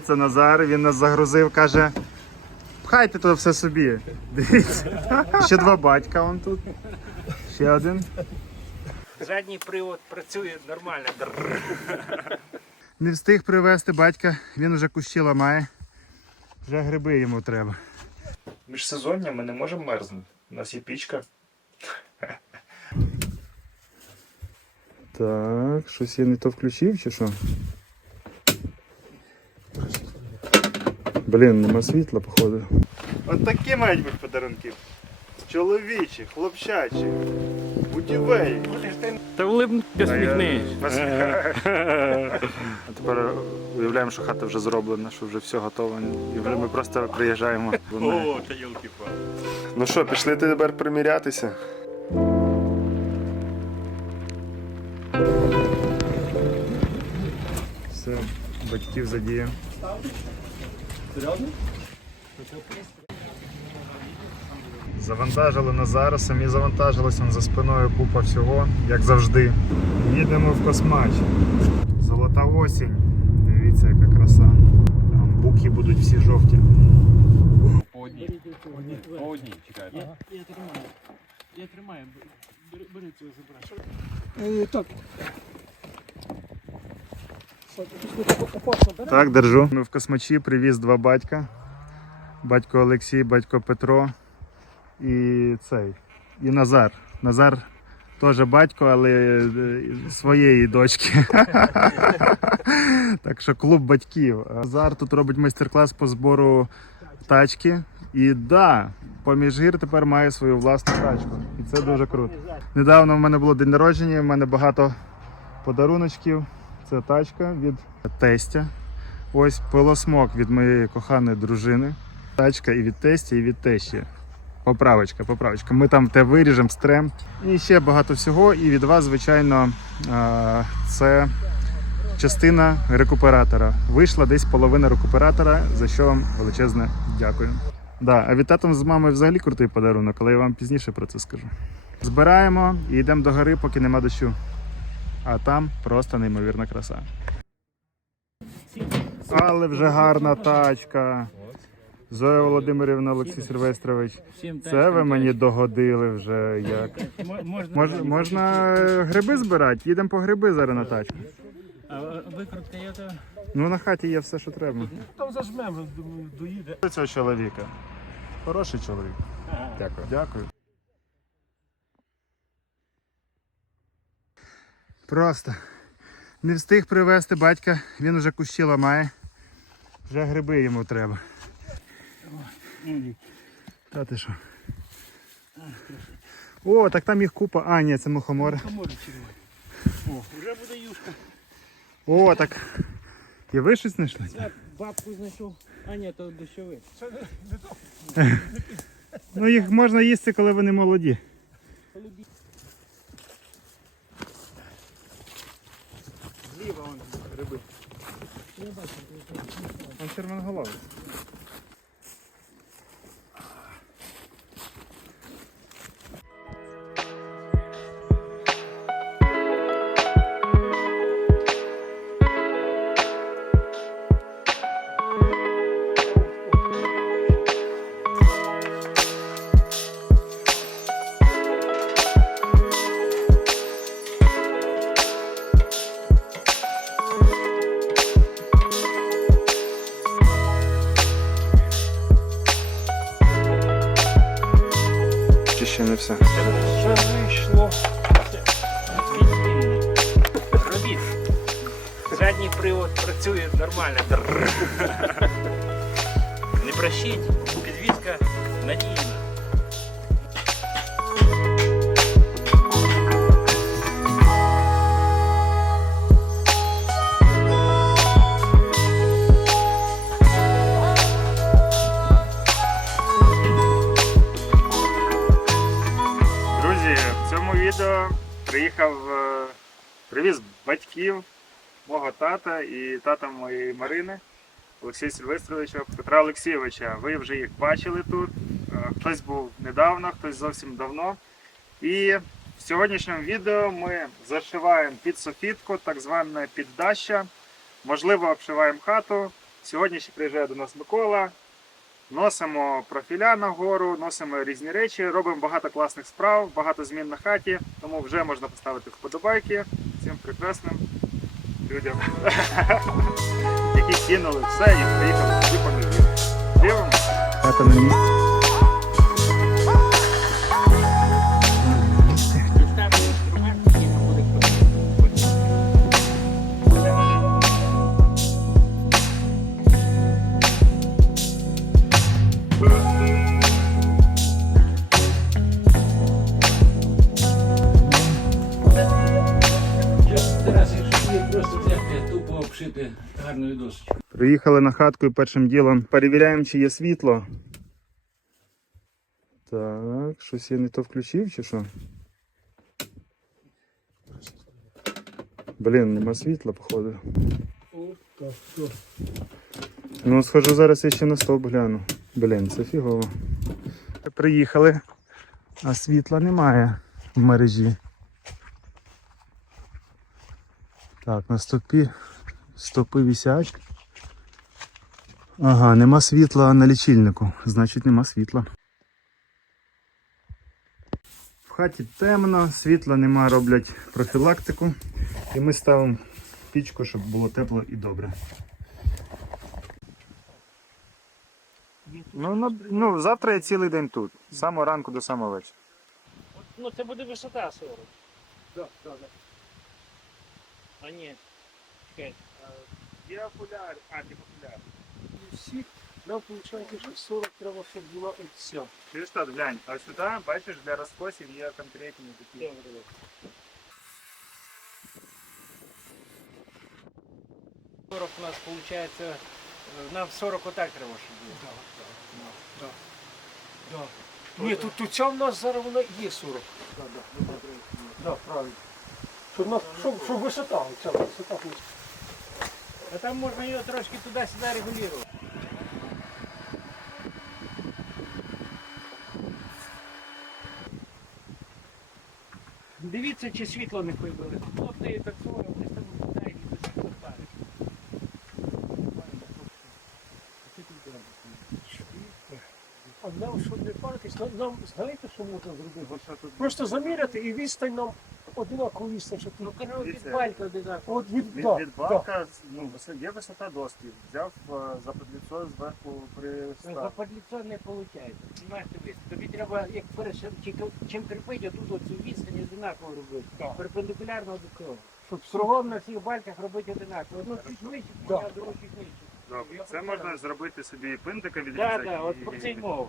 Це Назар, він нас загрузив, каже. Пхайте то все собі. Дивіться. Ще два батька он тут. Ще один. Задній привод працює нормально. Не встиг привезти батька, він уже кущі ламає. Вже гриби йому треба. Міжсезоння ми не можемо мерзнути. У нас є пічка. Так, щось я не то включив чи що? Блін, нема світла, походу. От такі мають бути подарунки. Чоловічі, хлопчачі, будівелі. Та улиб посміхнись. А тепер уявляємо, що хата вже зроблена, що вже все готово. І вже ми просто приїжджаємо. О, та йолки Ну що, пішли тепер примірятися? Все, батьків задіяв. Завантажили Назара, самі завантажились, он за спиною купа всього, як завжди. Їдемо в космач. Золота осінь. Дивіться, яка краса. Там буки будуть всі жовті. По одній. По одній, чекай. Я тримаю. Я тримаю. Бери, бери цього забирай. Е, так. Що, ти тут опасно бере? Так, держу. Ми в космачі привіз два батька. Батько Олексій, батько Петро і цей. І Назар. Назар теж батько, але е, своєї дочки. так що клуб батьків. Назар тут робить майстер-клас по збору тачки. І да, поміж гір тепер має свою власну тачку. І це дуже круто. Недавно в мене було день народження, в мене багато подаруночків. Це тачка від тестя. Ось пилосмок від моєї коханої дружини. Тачка і від тестя, і від тещі. Поправочка, поправочка. Ми там те виріжемо, стрем. І ще багато всього. І від вас, звичайно, це частина рекуператора. Вийшла десь половина рекуператора, за що вам величезне дякую. Да, а від татом з мамою взагалі крутий подарунок, але я вам пізніше про це скажу. Збираємо і йдемо до гори, поки нема дощу. А там просто неймовірна краса. Але вже гарна тачка. Зоя Володимирівна Олексій Сильвестрович. Це ви мені догодили вже як. Можна, Мож, можна гриби збирати? Їдемо по гриби зараз на тачку. А викрутка є то? Ну на хаті є все, що треба. Там зажмемо, думаю, доїде. Цього чоловіка. Хороший чоловік. Дякую. Дякую. Просто не встиг привезти батька, він уже кущі ламає. Вже гриби йому треба. Та ти що? О, так там їх купа. А, ні, це мухомори. О, вже буде юшка. О, так. І ви щось знайшли? Я бабку знайшов. А ні, то дощовик. Ну їх можна їсти, коли вони молоді. Зліва вон гриби. Там червоноголовий. Нормально. Не прощіть, підвізка надійна. Друзі, в цьому відео приїхав, е, привіз батьків мого тата і тата моєї Марини Олексія Сильвестровича, Петра Олексійовича. Ви вже їх бачили тут. Е, Хтось був недавно, хтось зовсім давно. І в сьогоднішньому відео ми зашиваємо під софітку, так зване піддаща. Можливо, обшиваємо хату. Сьогодні ще приїжджає до нас Микола. Носимо профіля на гору, носимо різні речі, робимо багато класних справ, багато змін на хаті, тому вже можна поставити вподобайки цим прекрасним людям, які кинули все і приїхали сюди по нові. Дивимося. Хата на місці. Тупо обшити гарною досочкою. Приїхали на хатку і першим ділом перевіряємо, чи є світло. Так, щось я не то включив чи що? Блін, нема світла, походу. Ну, схожу зараз я ще на стовп гляну. Блін, це фігово. Приїхали, а світла немає в мережі. Так, на стопі стопи висять. Ага, нема світла на лічильнику, значить нема світла. В хаті темно, світла нема, роблять профілактику. І ми ставимо пічку, щоб було тепло і добре. Ну, на- ну завтра я цілий день тут. З самого ранку до самого вечора. Ну, це буде висота 40. Так, так, так. А ні. Чекай. Є окуляр, а ти окуляр. І всі, нам виходить, що 40 треба, щоб була оця. Ти що, глянь, а сюди, бачиш, для розкосів є конкретні такі. Сорок у нас виходить, е, нам 40 отак треба, щоб було. Так, так, так. Так. Ні, тут, тут ця в нас зараз вона є 40. Так, так, так, правильно. Щоб, нас, щоб, щоб висота, оця висота. А там можна його трошки туди-сюди регулювати. Дивіться, чи світло не вибили. От ти так говорив, десь там туди і без світла париш. А нам, щоб не паритись, нам, нам знаєте, що можна зробити? Просто заміряти і відстань нам одинакову відстань, щоб Ну, тут. коротше, Дивіться. від балька одинаково. От від, Від, да, від да. балка ну, вис- є висота доски. Взяв е, за зверху Ну, За пристав. подліцо не виходить. Знаєш, дивись, тобі треба, як перше, чи- чим кріпити, отут оцю відстань одинаково робити. Так. Перпендикулярно до кого. Щоб Кругом на всіх бальках робити одинаково. Одну чуть вище, Да. а другу чуть нижче. Добре. Це можна зробити собі пинтика Так, відрізати. так, от і- про це й мова.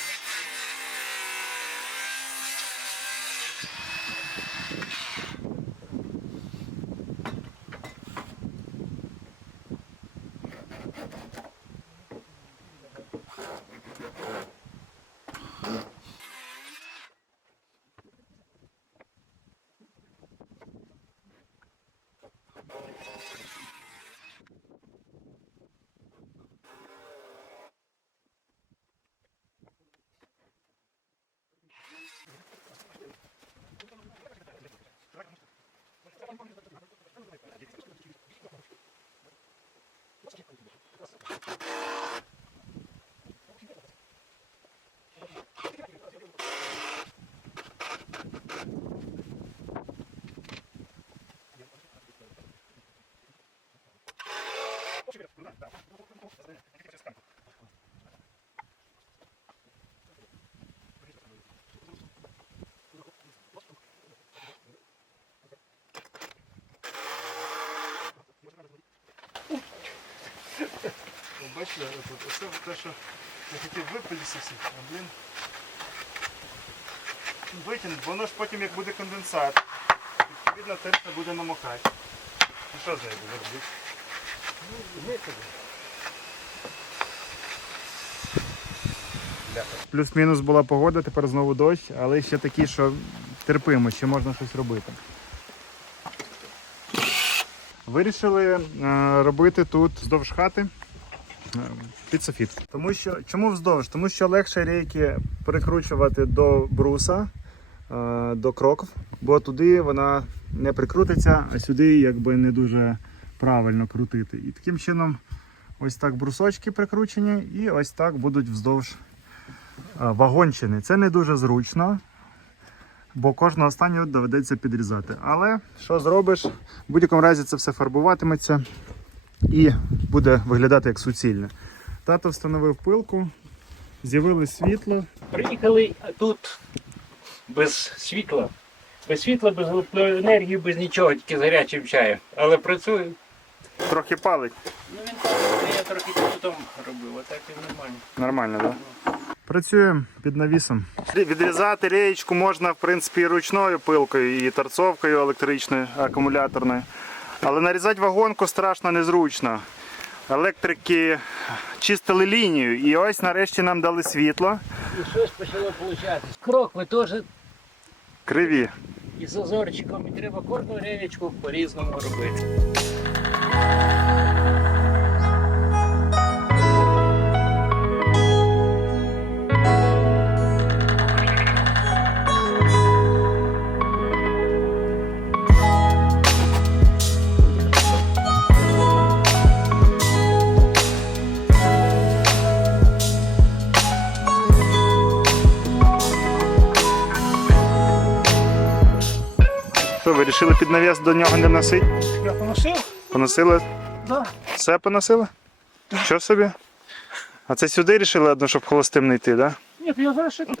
Бачите, от, це те, що я хотів випилісити, а блін. Витягнути, бо воно ж потім як буде конденсат. Відповідно, терпа буде намокати. Ну що з нею буде робити? Плюс-мінус була погода, тепер знову дощ, але ще такі, що терпимо, ще можна щось робити. Вирішили е, робити тут вздовж хати під. Тому що чому вздовж? Тому що легше рейки прикручувати до бруса, е, до кроків, бо туди вона не прикрутиться, а сюди якби не дуже правильно крутити. І таким чином ось так брусочки прикручені, і ось так будуть вздовж е, вагончини. Це не дуже зручно, бо кожного останнього доведеться підрізати. Але що зробиш? В будь-якому разі це все фарбуватиметься і буде виглядати як суцільне. Тато встановив пилку, з'явилось світло. Приїхали тут без світла. Без світла, без електроенергії, без нічого, тільки з гарячим чаєм. Але працює. Трохи палить. Ну він так, я трохи потім робив, а так і нормально. Нормально, так? Да? Працюємо під навісом. Відрізати реєчку можна, в принципі, і ручною пилкою, і торцовкою електричною, акумуляторною. Але нарізати вагонку страшно незручно. Електрики чистили лінію, і ось нарешті нам дали світло. І щось почало виходити. Крок ви теж Криві. І з зазорчиком, і треба кожну ревічку по-різному робити. Вирішили під навіс до нього не носити? Я поносив? Поносили? Да. Все поносили? Що собі? А це сюди вирішили одно, щоб холостим не йти, так? Да? Ні, я зараз ще тут.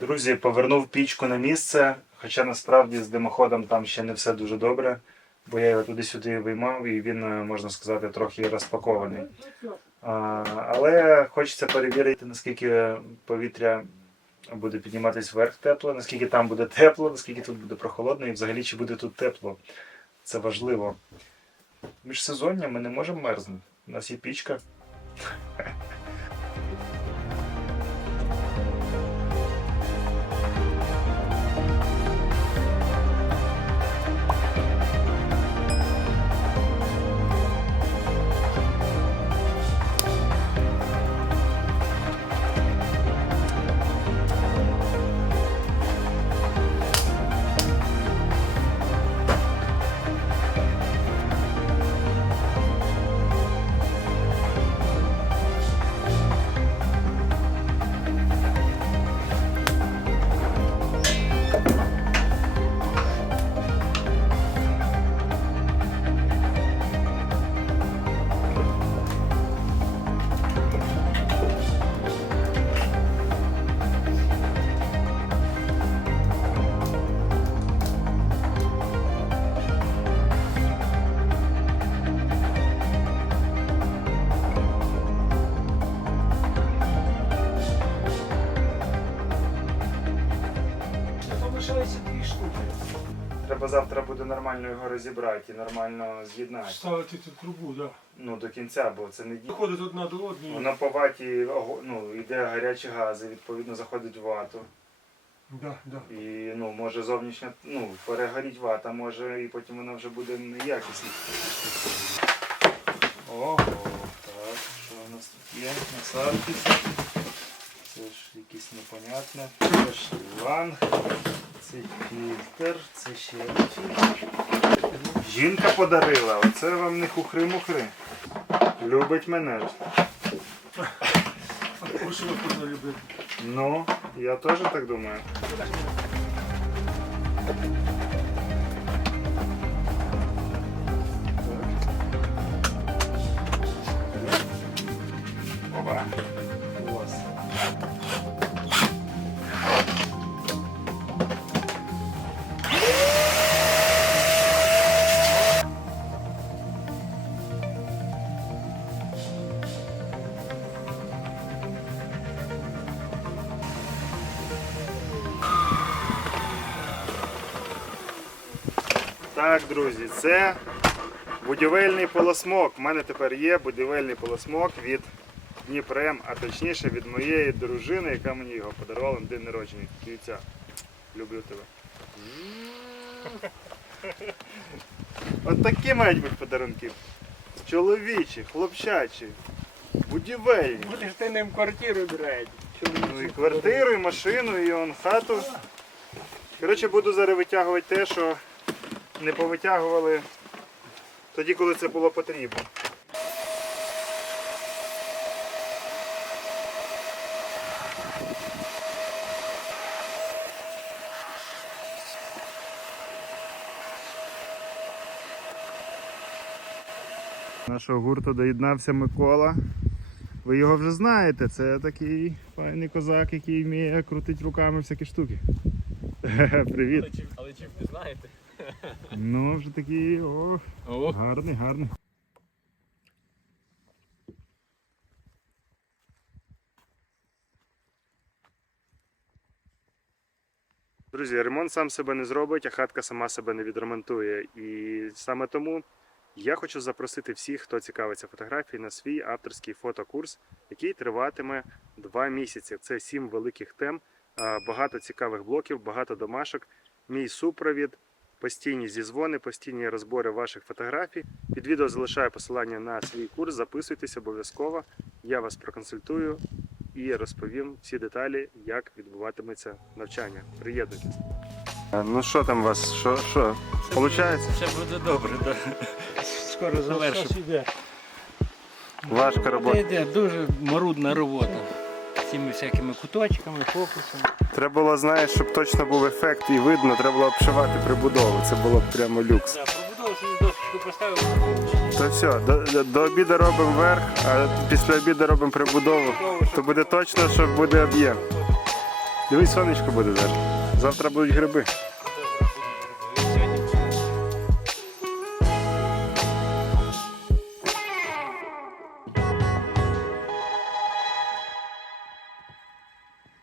Друзі, повернув пічку на місце, хоча насправді з димоходом там ще не все дуже добре, бо я його туди-сюди виймав і він, е, можна сказати, трохи розпакований. Але хочеться перевірити, наскільки повітря буде підніматись вверх тепло, наскільки там буде тепло, наскільки тут буде прохолодно і взагалі чи буде тут тепло. Це важливо. Міжсезоння ми не можемо мерзнути. У нас є пічка. Завтра буде нормально його розібрати і нормально з'єднати. Ставити тут трубу, так. Да. Ну, до кінця, бо це не діє. Виходить одна до одної. Воно по ваті ну, йде гарячі гази, відповідно заходить в вату. Да, да. І ну, може зовнішня, ну, перегоріть вата, може, і потім вона вже буде неякісна. Ого, так, що у нас тут є? Насадки. Це ж якісь непонятне. Це ж ланг, це фільтр, це ще фільтр. Жінка подарила, оце вам не хухри-мухри. Любить мене. Ви. Ну, я теж так думаю. Друзі, це будівельний полосмок. У мене тепер є будівельний полосмок від Дніпрем, а точніше від моєї дружини, яка мені його подарувала на день народження. Дивіться, люблю тебе. От такі мають бути подарунки. Чоловічі, хлопчачі, будівельні. Будеш ти ним квартиру брати. Ну і квартиру, і машину, і он хату. Коротше, буду зараз витягувати те, що не повитягували тоді, коли це було потрібно. Нашого гурту доєднався Микола. Ви його вже знаєте, це такий файний козак, який вміє крутити руками всякі штуки. Привіт. Але чи, але чи ви знаєте? Ну, вже такий, о, О, гарний, гарний. Друзі, ремонт сам себе не зробить, а хатка сама себе не відремонтує. І саме тому я хочу запросити всіх, хто цікавиться фотографією, на свій авторський фотокурс, який триватиме два місяці. Це сім великих тем, багато цікавих блоків, багато домашок, мій супровід, постійні зізвони, постійні розбори ваших фотографій. Під відео залишаю посилання на свій курс. Записуйтесь обов'язково. Я вас проконсультую і розповім всі деталі, як відбуватиметься навчання. Приєднуйтесь. Ну що там у вас? Що? що? Получається? Все буде добре, да. Скоро завершимо. Важка робота. Йде дуже марудна робота. Цими всякими куточками, фокусами. Треба було, знаєш, щоб точно був ефект і видно, треба було обшивати прибудову. Це було б прямо люкс. Да, пробудову собі досочку поставив. То все, до, до, до обіду робимо верх, а після обіду робимо прибудову. То буде точно, що буде об'єм. Дивись, сонечко буде зараз. Завтра будуть гриби.